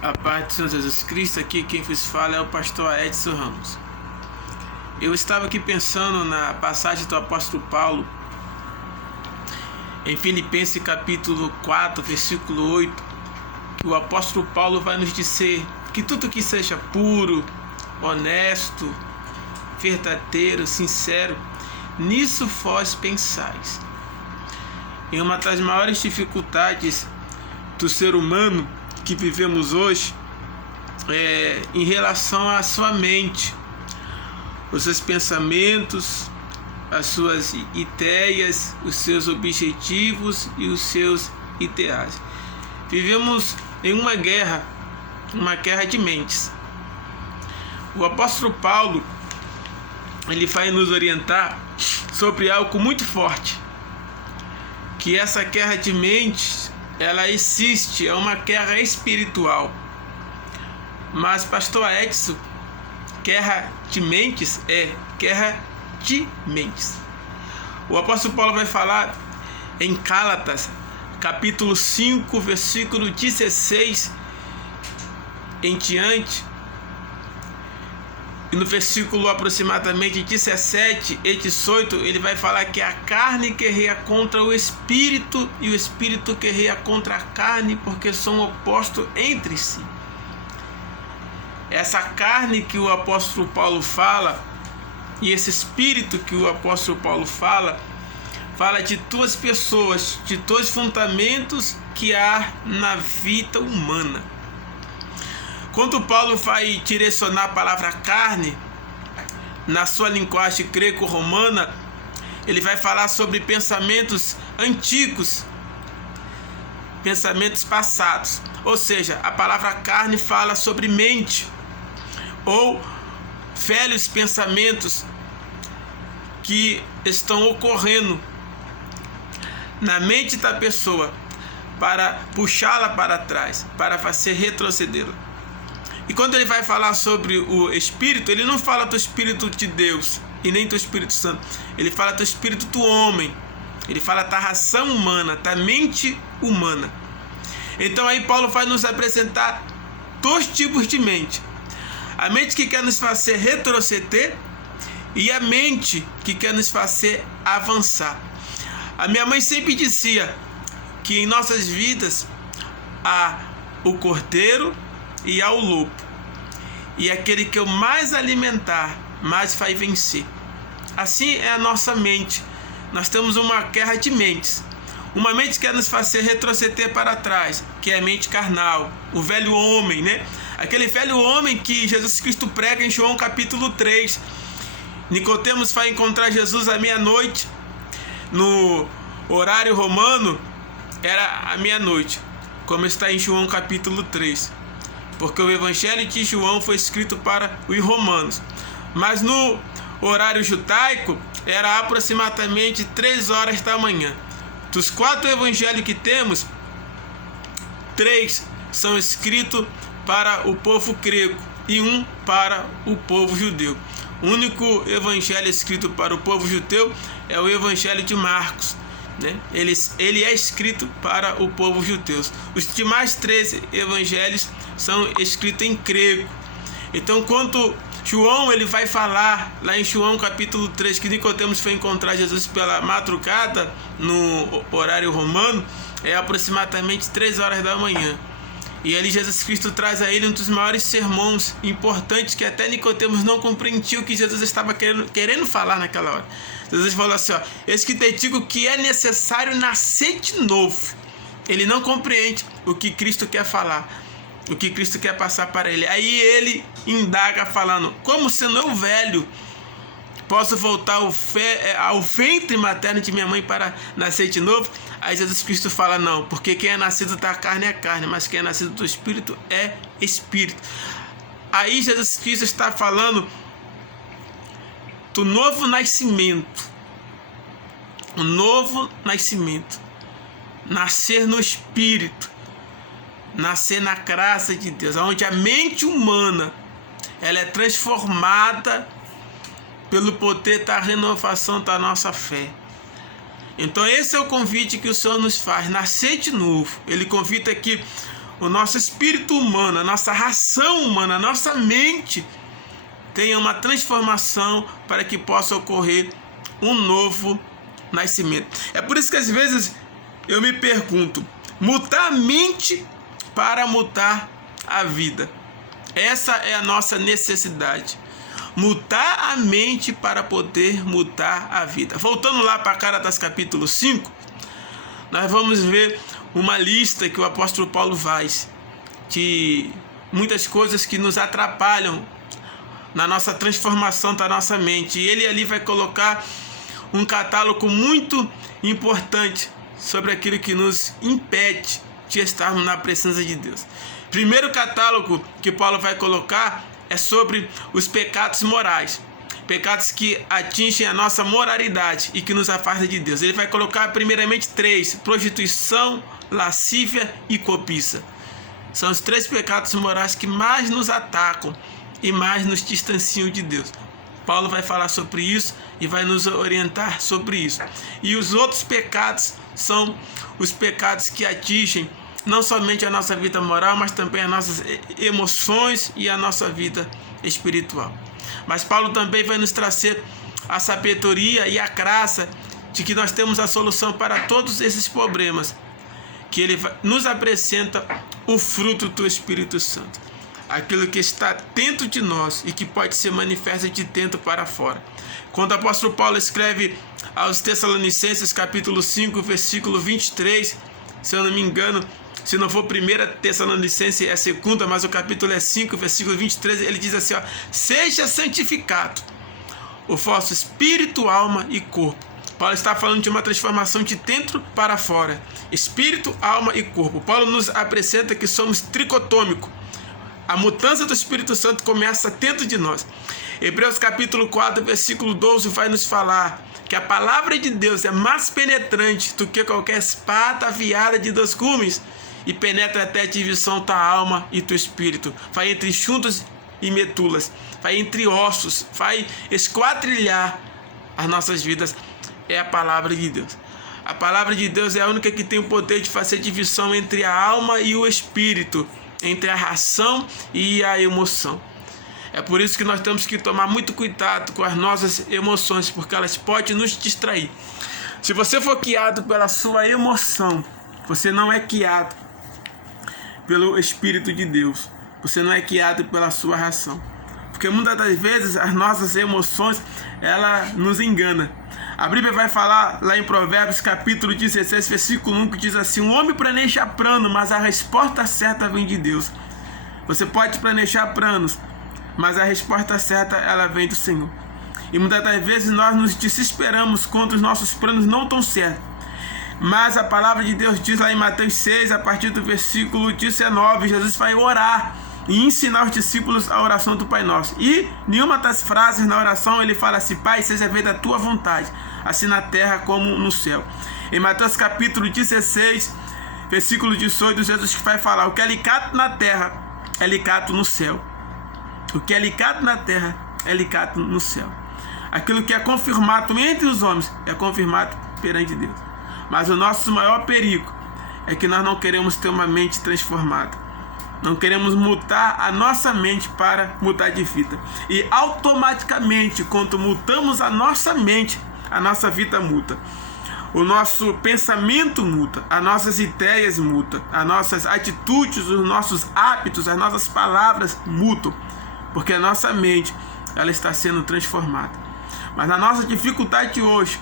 A paz do Senhor Jesus Cristo, aqui quem vos fala é o pastor Edson Ramos. Eu estava aqui pensando na passagem do apóstolo Paulo, em Filipenses capítulo 4, versículo 8, que o apóstolo Paulo vai nos dizer que tudo que seja puro, honesto, verdadeiro, sincero, nisso vós pensais. Em uma das maiores dificuldades do ser humano que vivemos hoje em relação à sua mente, os seus pensamentos, as suas ideias, os seus objetivos e os seus ideais. Vivemos em uma guerra de mentes. O apóstolo Paulo, ele vai nos orientar sobre algo muito forte, que essa guerra de mentes, ela existe, é uma guerra espiritual. Mas, pastor Edson, guerra de mentes é guerra de mentes. O apóstolo Paulo vai falar em Gálatas, capítulo 5, versículo 16 em diante, e no versículo aproximadamente 17 e 18, ele vai falar que a carne guerreia contra o espírito e o espírito guerreia contra a carne, porque são opostos entre si. Essa carne que o apóstolo Paulo fala e esse espírito que o apóstolo Paulo fala de duas pessoas, de dois fundamentos que há na vida humana. Quando Paulo vai direcionar a palavra carne, na sua linguagem greco-romana, ele vai falar sobre pensamentos antigos, pensamentos passados. Ou seja, a palavra carne fala sobre mente, ou velhos pensamentos que estão ocorrendo na mente da pessoa para puxá-la para trás, para fazer retrocedê-la. E quando ele vai falar sobre o Espírito, ele não fala do Espírito de Deus e nem do Espírito Santo. Ele fala do Espírito do homem. Ele fala da raça humana, da mente humana. Então aí Paulo vai nos apresentar dois tipos de mente. A mente que quer nos fazer retroceder e a mente que quer nos fazer avançar. A minha mãe sempre dizia que em nossas vidas há o cordeiro e ao lobo, e aquele que eu mais alimentar, mais vai vencer. Assim é a nossa mente. Nós temos uma guerra de mentes. Uma mente que quer nos fazer retroceder para trás, que é a mente carnal, o velho homem, né? Aquele velho homem que Jesus Cristo prega em João capítulo 3. Nicodemos vai encontrar Jesus à meia-noite. No horário romano era à meia-noite, como está em João capítulo 3. Porque o Evangelho de João foi escrito para os romanos. Mas no horário judaico era aproximadamente 3 horas da manhã. Dos 4 evangelhos que temos, 3 são escritos para o povo grego e 1 para o povo judeu. O único evangelho escrito para o povo judeu é o Evangelho de Marcos, né? Ele é escrito para o povo judeu. Os demais 13 evangelhos são escritos em grego. Então, quando João ele vai falar lá em João capítulo 3 que Nicodemos foi encontrar Jesus pela madrugada no horário romano, é aproximadamente 3 horas da manhã. E ali Jesus Cristo traz a ele um dos maiores sermões importantes que até Nicodemos não compreendia o que Jesus estava querendo falar naquela hora. Jesus falou assim, eis que te digo que é necessário nascer de novo. Ele não compreende o que Cristo quer falar, o que Cristo quer passar para ele. Aí ele indaga falando, como sendo eu velho, posso voltar ao ventre materno de minha mãe para nascer de novo? Aí Jesus Cristo fala, não, porque quem é nascido da carne é carne, mas quem é nascido do Espírito é Espírito. Aí Jesus Cristo está falando do novo nascimento. O novo nascimento. Nascer no Espírito. Nascer na graça de Deus, onde a mente humana ela é transformada pelo poder da renovação da nossa fé. Então esse é o convite que o Senhor nos faz, nascer de novo. Ele convida que o nosso espírito humano, a nossa ração humana, a nossa mente tenha uma transformação para que possa ocorrer um novo nascimento. É por isso que às vezes eu me pergunto: mutar a mente para mutar a vida. Essa é a nossa necessidade. Mutar a mente para poder mutar a vida. Voltando lá para Gálatas capítulo 5, nós vamos ver uma lista que o apóstolo Paulo faz de muitas coisas que nos atrapalham na nossa transformação da nossa mente. E ele ali vai colocar um catálogo muito importante sobre aquilo que nos impede de estarmos na presença de Deus. Primeiro catálogo que Paulo vai colocar é sobre os pecados morais, pecados que atingem a nossa moralidade e que nos afastam de Deus. Ele vai colocar primeiramente 3: prostituição, lascívia e cobiça. São os 3 pecados morais que mais nos atacam e mais nos distanciam de Deus. Paulo vai falar sobre isso e vai nos orientar sobre isso. E os outros pecados são os pecados que atingem não somente a nossa vida moral, mas também as nossas emoções e a nossa vida espiritual. Mas Paulo também vai nos trazer a sabedoria e a graça de que nós temos a solução para todos esses problemas, que ele nos apresenta o fruto do Espírito Santo, aquilo que está dentro de nós e que pode ser manifesto de dentro para fora. Quando o apóstolo Paulo escreve aos Tessalonicenses capítulo 5, versículo 23, se eu não me engano, se não for 1 Tessalonicense é a segunda, mas o capítulo é 5, versículo 23, ele diz assim: seja santificado o vosso espírito, alma e corpo. Paulo está falando de uma transformação de dentro para fora, espírito, alma e corpo. Paulo nos apresenta que somos tricotômicos. A mudança do Espírito Santo começa dentro de nós. Hebreus capítulo 4, versículo 12 vai nos falar que a palavra de Deus é mais penetrante do que qualquer espada afiada de 2 gumes e penetra até a divisão da alma e do espírito. Vai entre juntas e medulas, vai entre ossos, vai esquadrilhar as nossas vidas. É a palavra de Deus. A palavra de Deus é a única que tem o poder de fazer divisão entre a alma e o espírito, entre a ração e a emoção. É por isso que nós temos que tomar muito cuidado com as nossas emoções, porque elas podem nos distrair. Se você for guiado pela sua emoção, você não é guiado pelo Espírito de Deus. Você não é guiado pela sua ração. Porque muitas das vezes as nossas emoções, ela nos engana. A Bíblia vai falar lá em Provérbios capítulo 16, versículo 1, que diz assim: um homem planeja plano, mas a resposta certa vem de Deus. Você pode planejar planos, mas a resposta certa, ela vem do Senhor. E muitas das vezes nós nos desesperamos quando os nossos planos não estão certos. Mas a palavra de Deus diz lá em Mateus 6, a partir do versículo 19, Jesus vai orar e ensinar os discípulos a oração do Pai Nosso. E nenhuma das frases na oração ele fala assim: Pai, seja feita a tua vontade, assim na terra como no céu. Em Mateus capítulo 16, versículo 18, Jesus vai falar: o que é ligado na terra é ligado no céu. O que é ligado na terra é ligado no céu. Aquilo que é confirmado entre os homens é confirmado perante Deus. Mas o nosso maior perigo é que nós não queremos ter uma mente transformada. Não queremos mudar a nossa mente para mudar de vida. E automaticamente, quando mudamos a nossa mente, a nossa vida muda. O nosso pensamento muda, as nossas ideias mudam, as nossas atitudes, os nossos hábitos, as nossas palavras mudam. Porque a nossa mente, ela está sendo transformada. Mas a nossa dificuldade hoje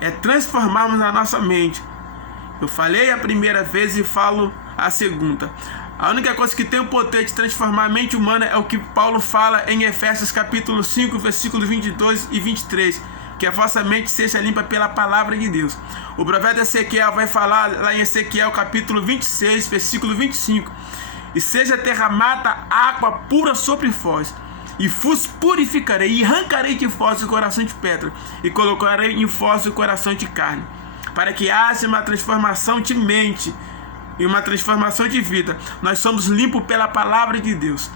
é transformarmos a nossa mente. Eu falei a primeira vez e falo a segunda. A única coisa que tem o poder de transformar a mente humana é o que Paulo fala em Efésios capítulo 5, versículos 22 e 23. Que a vossa mente seja limpa pela palavra de Deus. O profeta Ezequiel vai falar lá em Ezequiel capítulo 26, versículo 25. E seja derramada água pura sobre vós, e vos purificarei, e arrancarei de vós o coração de pedra, e colocarei em vós o coração de carne, para que haja uma transformação de mente e uma transformação de vida. Nós somos limpos pela palavra de Deus.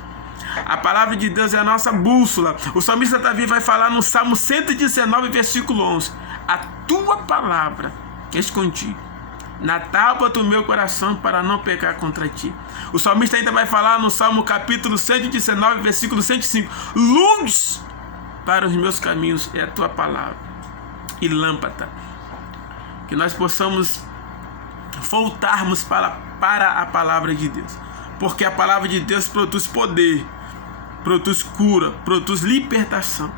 A palavra de Deus é a nossa bússola. O salmista Davi vai falar no Salmo 119, versículo 11: a tua palavra escondi na tábua do meu coração para não pecar contra ti. O salmista ainda vai falar no Salmo capítulo 119, versículo 105: luz para os meus caminhos é a tua palavra e lâmpada. Que nós possamos voltarmos para a palavra de Deus, porque a palavra de Deus produz poder, produz cura, produz libertação.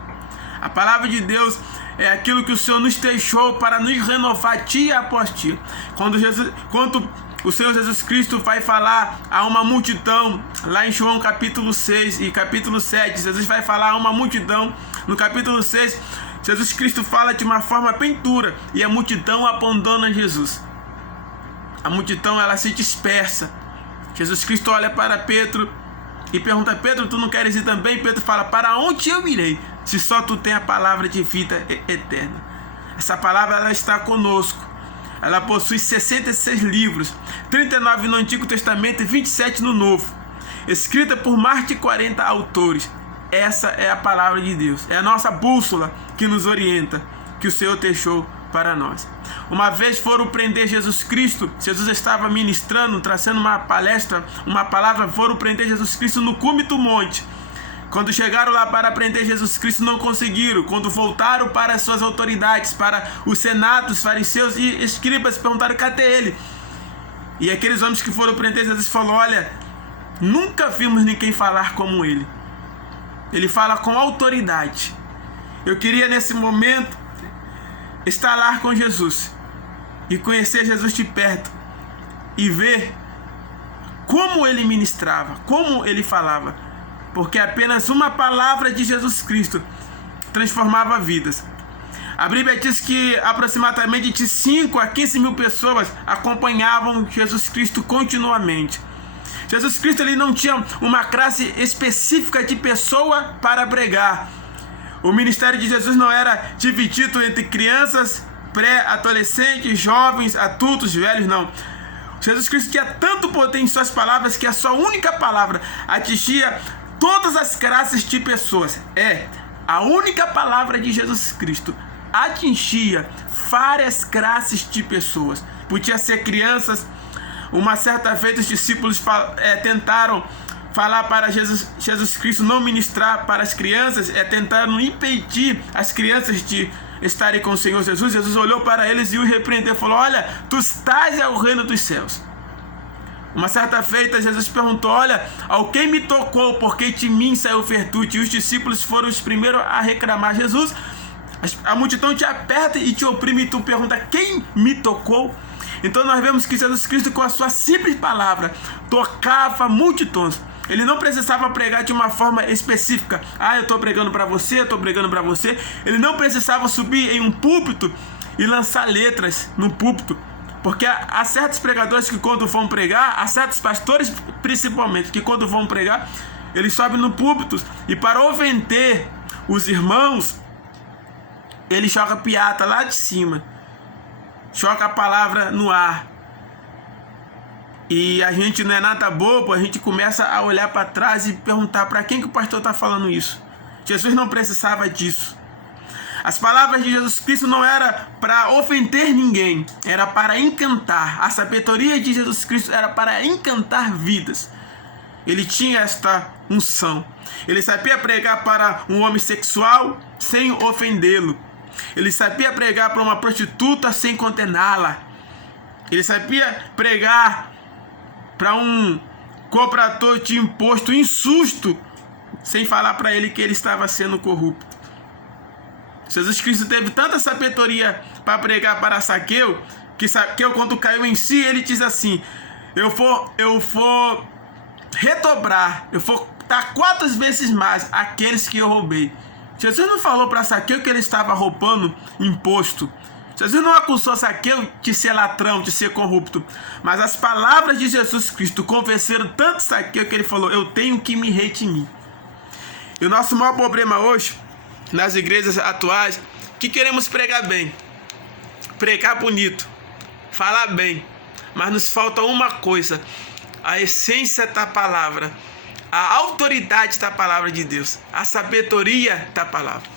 A palavra de Deus é aquilo que o Senhor nos deixou para nos renovar dia após dia. Quando o Senhor Jesus Cristo vai falar a uma multidão, lá em João capítulo 6 e capítulo 7, Jesus vai falar a uma multidão. No capítulo 6, Jesus Cristo fala de uma forma bem dura e a multidão abandona Jesus. A multidão, ela se dispersa. Jesus Cristo olha para Pedro e pergunta: Pedro, tu não queres ir também? Pedro fala: para onde eu irei, se só tu tem a palavra de vida eterna? Essa palavra, ela está conosco. Ela possui 66 livros, 39 no Antigo Testamento e 27 no Novo, escrita por mais de 40 autores. Essa é a palavra de Deus, é a nossa bússola que nos orienta, que o Senhor deixou para nós. Uma vez foram prender Jesus Cristo. Jesus estava ministrando, trazendo uma palestra, uma palavra. Foram prender Jesus Cristo no cume do monte. Quando chegaram lá para prender Jesus Cristo, não conseguiram. Quando voltaram para as suas autoridades, para o senado, os fariseus e escribas, perguntaram: cadê ele? E aqueles homens que foram prender Jesus falaram: olha, nunca vimos ninguém falar como ele. Ele fala com autoridade. Eu queria nesse momento estar lá com Jesus e conhecer Jesus de perto e ver como ele ministrava, como ele falava, porque apenas uma palavra de Jesus Cristo transformava vidas. A Bíblia diz que aproximadamente de 5 a 15 mil pessoas acompanhavam Jesus Cristo continuamente. Jesus Cristo, ele não tinha uma classe específica de pessoa para pregar. O ministério de Jesus não era dividido entre crianças, pré-adolescentes, jovens, adultos, velhos, não. Jesus Cristo tinha tanto poder em suas palavras que a sua única palavra atingia todas as classes de pessoas. A única palavra de Jesus Cristo atingia várias classes de pessoas. Podia ser crianças. Uma certa vez os discípulos tentaram falar para Jesus Cristo não ministrar para as crianças, tentaram impedir as crianças de estarem com o Senhor Jesus. Jesus olhou para eles e os repreendeu, falou: olha, tu estás ao reino dos céus. Uma certa feita Jesus perguntou: olha, alguém me tocou, porque de mim saiu virtude. E os discípulos foram os primeiros a reclamar: Jesus, a multidão te aperta e te oprime, e tu pergunta: quem me tocou? Então nós vemos que Jesus Cristo, com a sua simples palavra, tocava multidões. Ele não precisava pregar de uma forma específica. Eu estou pregando para você, eu estou pregando para você. Ele não precisava subir em um púlpito e lançar letras no púlpito. Porque há certos pregadores que quando vão pregar, há certos pastores principalmente, que quando vão pregar, eles sobem no púlpito e para ofender os irmãos, ele joga piata lá de cima. Joga a palavra no ar. E a gente não é nada bobo, a gente começa a olhar para trás e perguntar: para quem que o pastor está falando isso? Jesus não precisava disso. As palavras de Jesus Cristo não era para ofender ninguém, era para encantar. A sabedoria de Jesus Cristo era para encantar vidas. Ele tinha esta unção. Ele sabia pregar para um homem sexual sem ofendê-lo. Ele sabia pregar para uma prostituta sem condená-la. Ele sabia pregar para um cobrador de imposto injusto, sem falar para ele que ele estava sendo corrupto. Jesus Cristo teve tanta sabedoria para pregar para Zaqueu, que Zaqueu, quando caiu em si, ele diz assim: eu vou redobrar, eu vou dar 4 vezes mais aqueles que eu roubei. Jesus não falou para Zaqueu que ele estava roubando imposto. Jesus não acusou Zaqueu de ser ladrão, de ser corrupto. Mas as palavras de Jesus Cristo convenceram tanto Zaqueu que ele falou: eu tenho que me redimir. E o nosso maior problema hoje, nas igrejas atuais, que queremos pregar bem, pregar bonito, falar bem, mas nos falta uma coisa: a essência da palavra, a autoridade da palavra de Deus, a sabedoria da palavra.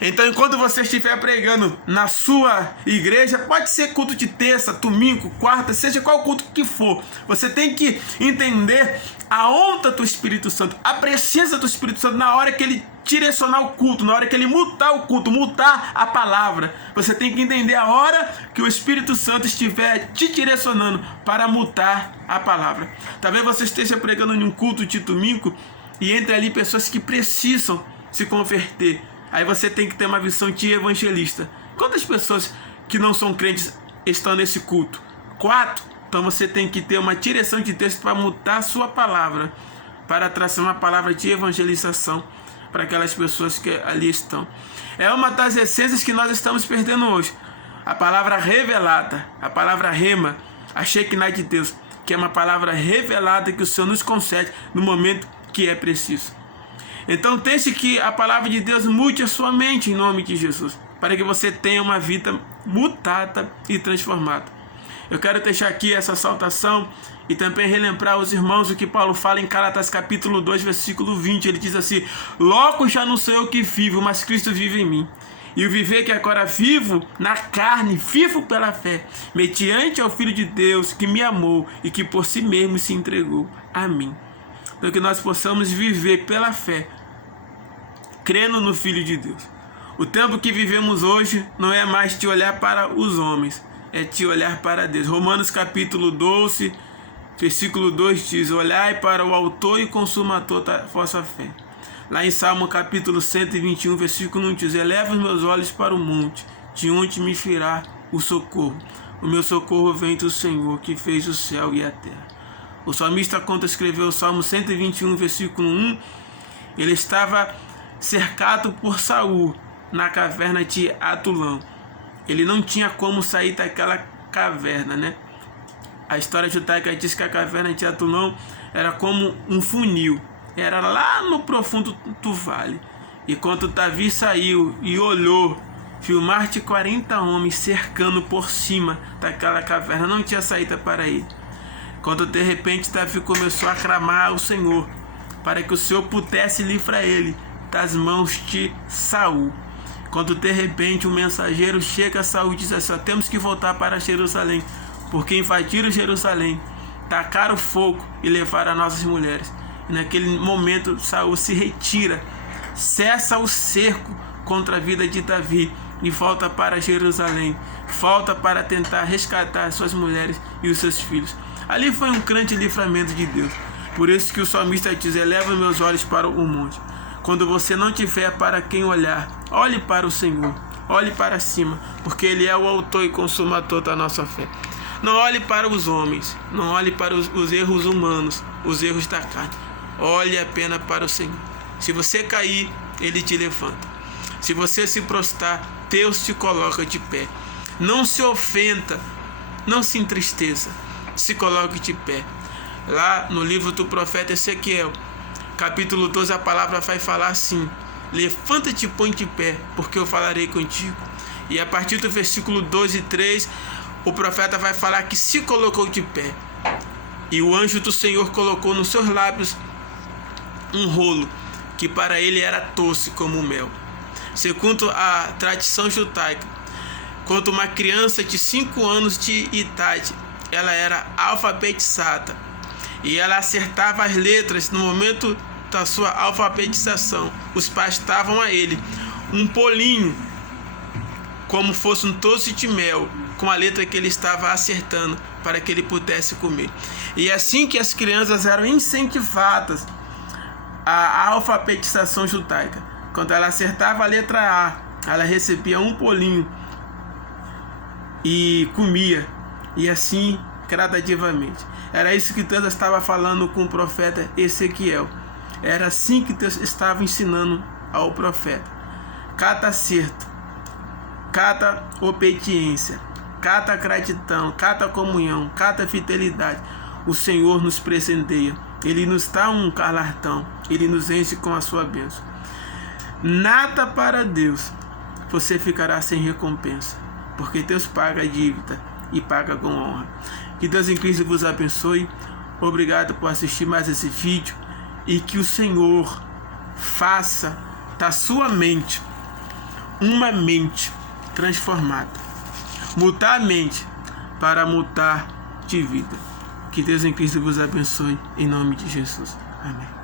Então, enquanto você estiver pregando na sua igreja, pode ser culto de terça, domingo, quarta, seja qual culto que for, você tem que entender a onda do Espírito Santo, a presença do Espírito Santo na hora que ele direcionar o culto, na hora que ele mutar o culto, mutar a palavra. Você tem que entender a hora que o Espírito Santo estiver te direcionando para mutar a palavra. Talvez você esteja pregando em um culto de domingo e entre ali pessoas que precisam se converter. Aí você tem que ter uma visão de evangelista. Quantas pessoas que não são crentes estão nesse culto? 4. Então você tem que ter uma direção de texto para mudar a sua palavra, para trazer uma palavra de evangelização para aquelas pessoas que ali estão. É uma das essências que nós estamos perdendo hoje. A palavra revelada, a palavra rema, a Shekinah de Deus, que é uma palavra revelada que o Senhor nos concede no momento que é preciso. Então deixe que a palavra de Deus mude a sua mente em nome de Jesus, para que você tenha uma vida mutada e transformada. Eu quero deixar aqui essa saudação e também relembrar os irmãos o que Paulo fala em Gálatas capítulo 2, versículo 20. Ele diz assim: logo já não sou eu que vivo, mas Cristo vive em mim. E o viver que agora vivo na carne, vivo pela fé, mediante ao Filho de Deus que me amou e que por si mesmo se entregou a mim. Então que nós possamos viver pela fé, crendo no Filho de Deus. O tempo que vivemos hoje não é mais de olhar para os homens, é de olhar para Deus. Romanos capítulo 12, versículo 2 diz: olhai para o autor e consumador da vossa fé. Lá em Salmo capítulo 121, versículo 1 diz: eleva os meus olhos para o monte, de onde me virá o socorro. O meu socorro vem do Senhor, que fez o céu e a terra. O salmista, quando escreveu o Salmo 121, versículo 1, ele estava cercado por Saul na caverna de Adulão. Ele não tinha como sair daquela caverna, né? A história judaica diz que a caverna de Adulão era como um funil, era lá no profundo do vale. E quando Davi saiu e olhou, viu mais de 40 homens cercando por cima daquela caverna, não tinha saída para ele. Quando de repente Davi começou a clamar ao Senhor para que o Senhor pudesse livrar ele das mãos de Saul. Quando de repente um mensageiro chega a Saul e diz assim: temos que voltar para Jerusalém, porque invadiram Jerusalém, tacaram fogo e levaram as nossas mulheres. E naquele momento Saul se retira, cessa o cerco contra a vida de Davi e volta para Jerusalém, volta para tentar resgatar suas mulheres e os seus filhos. Ali foi um grande livramento de Deus. Por isso que o salmista diz: eleva meus olhos para o monte. Quando você não tiver para quem olhar, olhe para o Senhor, olhe para cima, porque Ele é o autor e consumador da nossa fé. Não olhe para os homens, não olhe para os erros humanos, os erros da carne. Olhe apenas para o Senhor. Se você cair, Ele te levanta. Se você se prostrar, Deus te coloca de pé. Não se ofenda, não se entristeça, se coloque de pé. Lá no livro do profeta Ezequiel, capítulo 12, a palavra vai falar assim: levanta-te e põe de pé, porque eu falarei contigo. E a partir do versículo 12 e 3, o profeta vai falar que se colocou de pé. E o anjo do Senhor colocou nos seus lábios um rolo, que para ele era doce como mel. Segundo a tradição judaica, quando uma criança de 5 anos de idade, ela era alfabetizada e ela acertava as letras no momento da sua alfabetização. Os pais davam a ele um polinho, como fosse um doce de mel, com a letra que ele estava acertando, para que ele pudesse comer. E assim que as crianças eram incentivadas à alfabetização judaica. Quando ela acertava a letra A, ela recebia um polinho e comia, e assim gradativamente. Era isso que Deus estava falando com o profeta Ezequiel. Era assim que Deus estava ensinando ao profeta. Cada acerto, cada obediência, cada gratidão, cada comunhão, cada fidelidade, o Senhor nos presenteia. Ele nos dá um galardão, Ele nos enche com a sua bênção. Nada para Deus você ficará sem recompensa, porque Deus paga a dívida e paga com honra. Que Deus em Cristo vos abençoe. Obrigado por assistir mais esse vídeo e que o Senhor faça da sua mente uma mente transformada. Mutar a mente para mutar de vida. Que Deus em Cristo vos abençoe, em nome de Jesus. Amém.